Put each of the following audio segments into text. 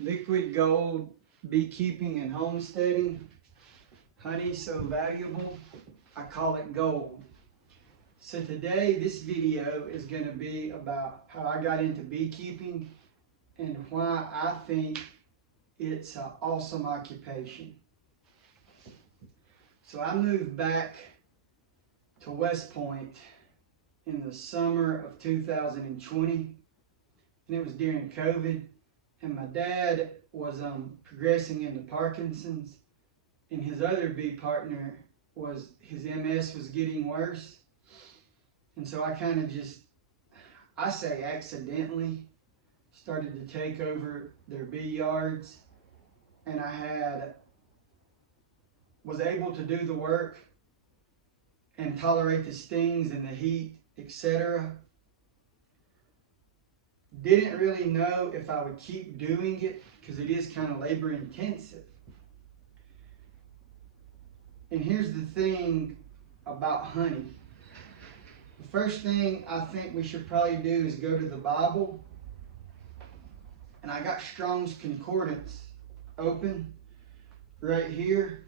Liquid gold, beekeeping and homesteading. Honey so valuable, I call it gold. So today this video is going to be about how I got into beekeeping and why I think it's an awesome occupation. So I moved back to West Point in the summer of 2020, and it was during COVID, and my dad was progressing into Parkinson's, and his other bee partner was, his MS was getting worse. And so I kind of just, I say accidentally, started to take over their bee yards, and was able to do the work and tolerate the stings and the heat, etc. Didn't really know if I would keep doing it because it is kind of labor intensive. And here's the thing about honey. The first thing I think we should probably do is go to the Bible. And I got Strong's Concordance open right here.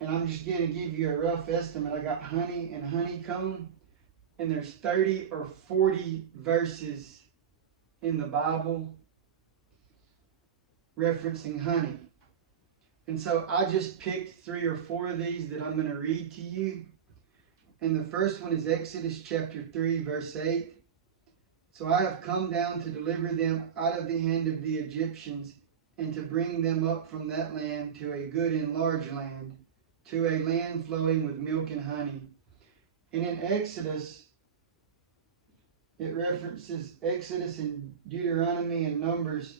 And I'm just going to give you a rough estimate. I got honey and honeycomb. And there's 30 or 40 verses in the Bible referencing honey. And so I just picked 3 or 4 of these that I'm going to read to you. And the first one is Exodus chapter 3, verse 8. So I have come down to deliver them out of the hand of the Egyptians, and to bring them up from that land to a good and large land, to a land flowing with milk and honey. And in Exodus, it references Exodus and Deuteronomy and Numbers.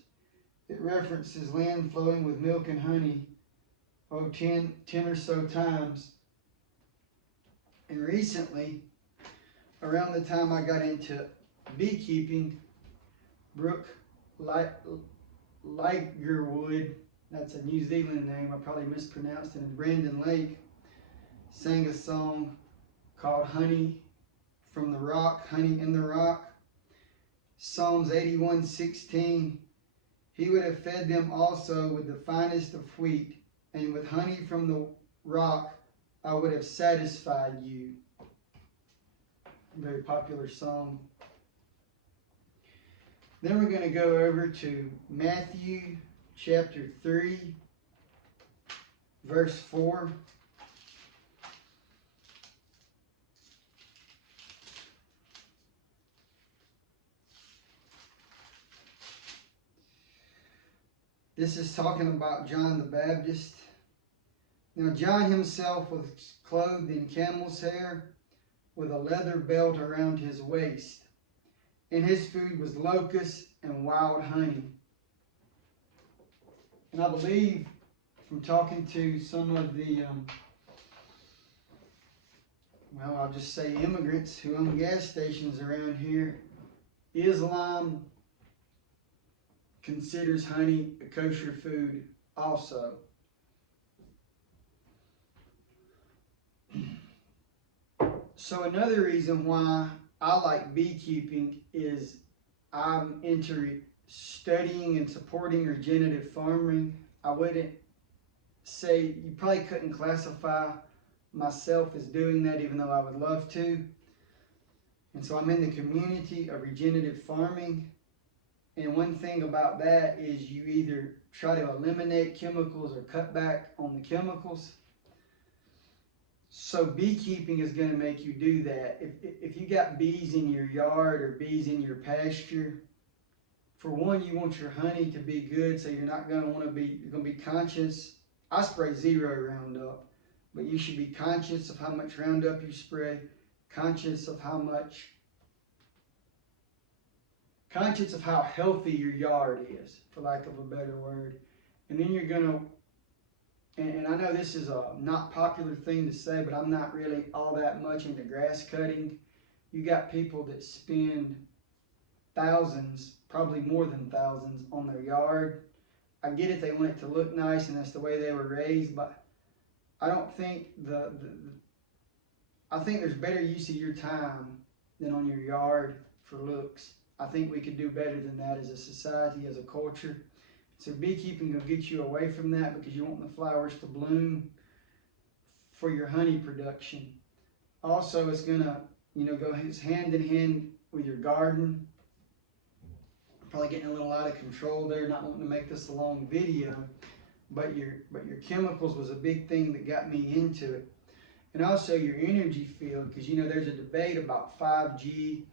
It references land flowing with milk and honey, 10 or so times. And recently, around the time I got into beekeeping, Brooke Ligerwood, that's a New Zealand name, I probably mispronounced it, and Brandon Lake sang a song called Honey from the Rock, Honey in the Rock. Psalms 81:16, he would have fed them also with the finest of wheat, and with honey from the rock I would have satisfied you. Very popular song. Then we're going to go over to Matthew chapter 3, verse 4. This is talking about John the Baptist. Now John himself was clothed in camel's hair, with a leather belt around his waist, and his food was locusts and wild honey. And I believe from talking to some of the, I'll just say immigrants who own gas stations around here, Islam considers honey a kosher food also. So another reason why I like beekeeping is I'm into studying and supporting regenerative farming. I wouldn't say, you probably couldn't classify myself as doing that, even though I would love to. And so I'm in the community of regenerative farming. And one thing about that is you either try to eliminate chemicals or cut back on the chemicals. So beekeeping is going to make you do that. If you got bees in your yard or bees in your pasture, for one, you want your honey to be good, so you're not going to want to be, you're going to be conscious. I spray 0 Roundup, but you should be conscious of how much Roundup you spray, conscious of how healthy your yard is, for lack of a better word. And then you're going to, and I know this is a not popular thing to say, but I'm not really all that much into grass cutting. You got people that spend thousands, probably more than thousands, on their yard. I get it, they want it to look nice and that's the way they were raised, but I don't think I think there's better use of your time than on your yard for looks. I think we could do better than that as a society, as a culture. So beekeeping will get you away from that because you want the flowers to bloom for your honey production. Also, it's going to, go hand in hand with your garden. Probably getting a little out of control there, not wanting to make this a long video, but your chemicals was a big thing that got me into it. And also your energy field, because there's a debate about 5G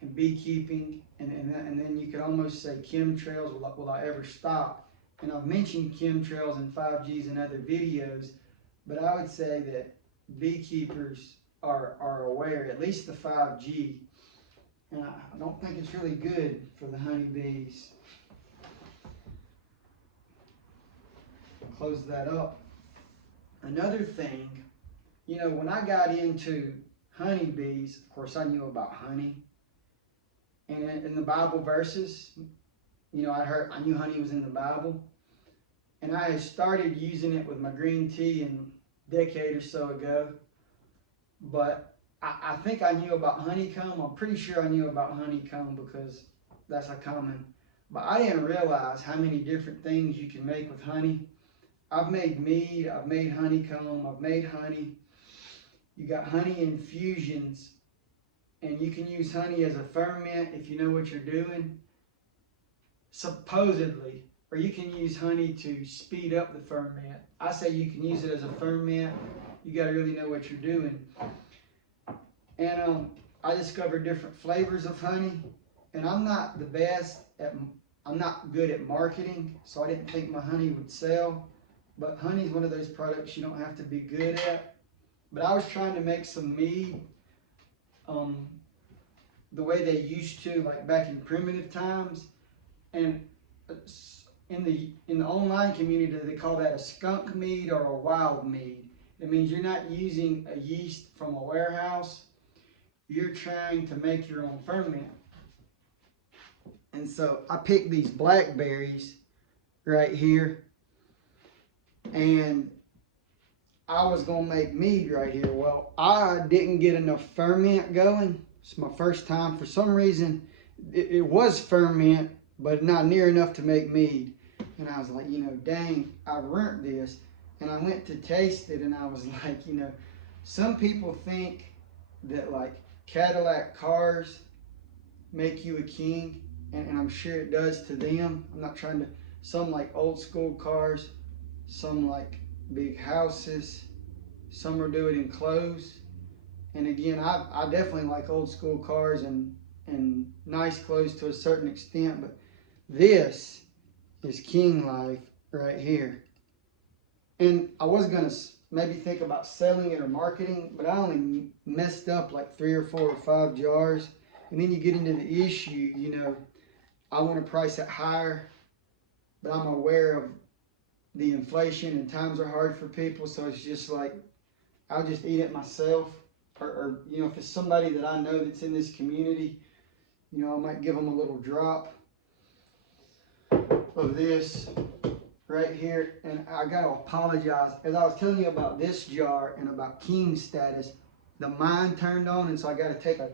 and beekeeping, and then you could almost say chemtrails, will I ever stop? And I've mentioned chemtrails and 5Gs in other videos, but I would say that beekeepers are aware, at least the 5G, and I don't think it's really good for the honeybees. Close that up. Another thing, when I got into honeybees, of course I knew about honey. And in the Bible verses, I knew honey was in the Bible. And I had started using it with my green tea a decade or so ago. But I think I knew about honeycomb. I'm pretty sure I knew about honeycomb because that's a common. But I didn't realize how many different things you can make with honey. I've made mead, I've made honeycomb, I've made honey. You got honey infusions, and you can use honey as a ferment if you know what you're doing, supposedly. Or you can use honey to speed up the ferment. I say you can use it as a ferment. You got to really know what you're doing. And I discovered different flavors of honey, and I'm not the best I'm not good at marketing, so I didn't think my honey would sell. But honey is one of those products you don't have to be good at. But I was trying to make some mead the way they used to, like back in primitive times. And in the online community, they call that a skunk mead or a wild mead. It means you're not using a yeast from a warehouse. You're trying to make your own ferment. And so I picked these blackberries right here, and I was going to make mead right here. Well, I didn't get enough ferment going. It's my first time. For some reason, it was ferment, but not near enough to make mead. And I was like, dang, I burnt this. And I went to taste it, and I was like, some people think that like Cadillac cars make you a king, and I'm sure it does to them. I'm not trying to, some like old school cars, some like big houses, some are doing it in clothes. And again, I definitely like old school cars and nice clothes to a certain extent, but this is king life right here. And I was gonna maybe think about selling it or marketing, but I only messed up like 3 or 4 or 5 jars. And then you get into the issue, I want to price it higher, but I'm aware of the inflation and times are hard for people, so it's just like I'll just eat it myself, or if it's somebody that I know that's in this community, I might give them a little drop of this right here. And I gotta apologize, as I was telling you about this jar and about king status, the mind turned on, and so I gotta take a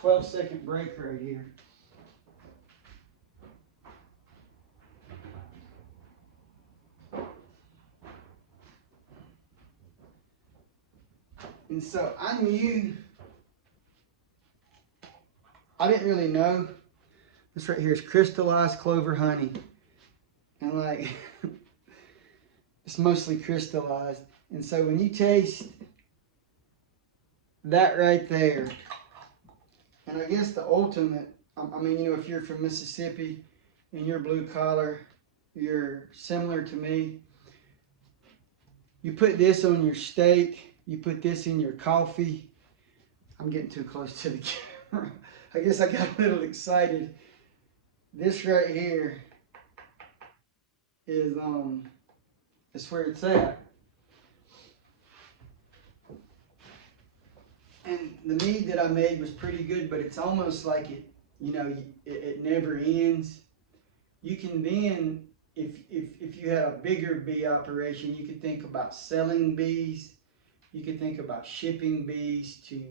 12-second break right here. And so I didn't really know. This right here is crystallized clover honey. And like, it's mostly crystallized. And so when you taste that right there, and I guess the ultimate, I mean, if you're from Mississippi and you're blue collar, you're similar to me. You put this on your steak, you put this in your coffee. I'm getting too close to the camera. I guess I got a little excited. This right here is where it's at. And the mead that I made was pretty good, but it's almost like it never ends. You can then, if you had a bigger bee operation, you could think about selling bees. You could think about shipping bees to,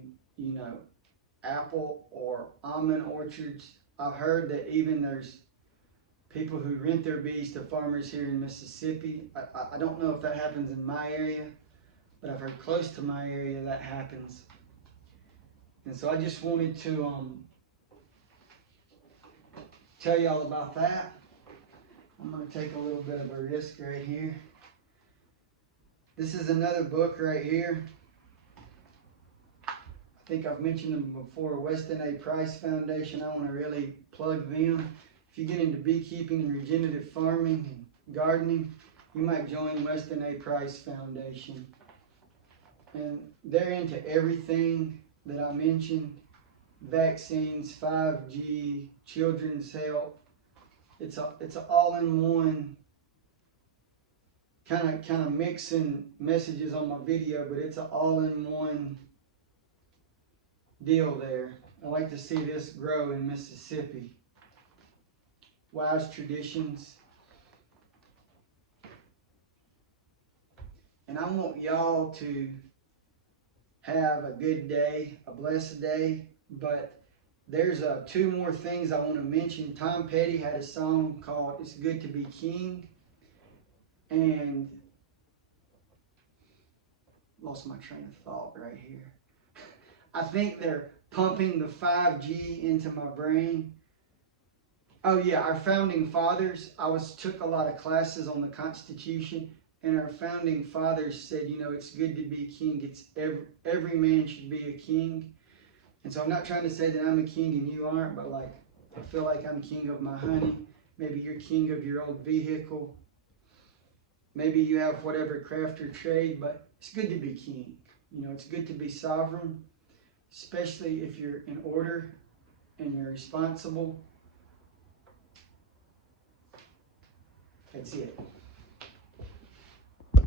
apple or almond orchards. I've heard that even there's people who rent their bees to farmers here in Mississippi. I don't know if that happens in my area, but I've heard close to my area that happens. And so I just wanted to tell y'all about that. I'm going to take a little bit of a risk right here. This is another book right here. I think I've mentioned them before, Weston A. Price Foundation. I want to really plug them. If you get into beekeeping and regenerative farming and gardening, you might join Weston A. Price Foundation. And they're into everything that I mentioned: vaccines, 5G, children's health. It's an all-in-one kind of mixing messages on my video, but it's an all-in-one deal there. I like to see this grow in Mississippi. Wise traditions. And I want y'all to have a good day, a blessed day, but there's two more things I want to mention. Tom Petty had a song called "It's Good to Be King," and lost my train of thought right here. I think they're pumping the 5G into my brain. Oh yeah, our founding fathers, took a lot of classes on the Constitution, and our founding fathers said, you know, it's good to be king. It's every man should be a king. And so I'm not trying to say that I'm a king and you aren't, but like, I feel like I'm king of my honey. Maybe you're king of your old vehicle. Maybe you have whatever craft or trade, but it's good to be king. You know, it's good to be sovereign, especially if you're in order and you're responsible. That's it.